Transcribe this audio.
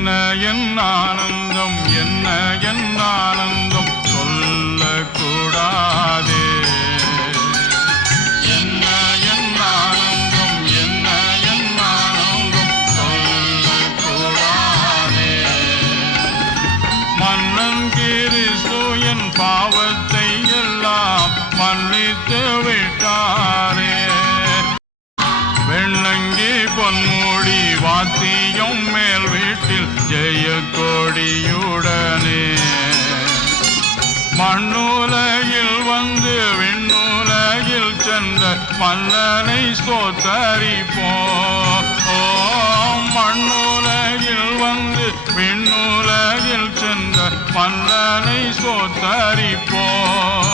என்ன என் ஆனந்தம், என்ன என் ஆனந்தம் சொல்லக்கூடாதே. என்ன என் ஆனந்தம், என்ன என் ஆனந்தம் சொல்லக்கூடாதே. மன்னன் கிறிஸ்து என் பாவத்தை எல்லாம் மன்னித்து விட்டாரே. வெண்ணங்கி பொன்மூடி வாத்தியம் மேல் வீட்டில் ஜெய கொடியுடனே மண்ணுலகில் வந்து விண்ணுலகில் சென்ற மன்னனை ஸ்தோத்தரிப்போம். மண்ணுலகில் வந்து விண்ணுலகில் சென்ற மன்னனை ஸ்தோத்தரிப்போம்.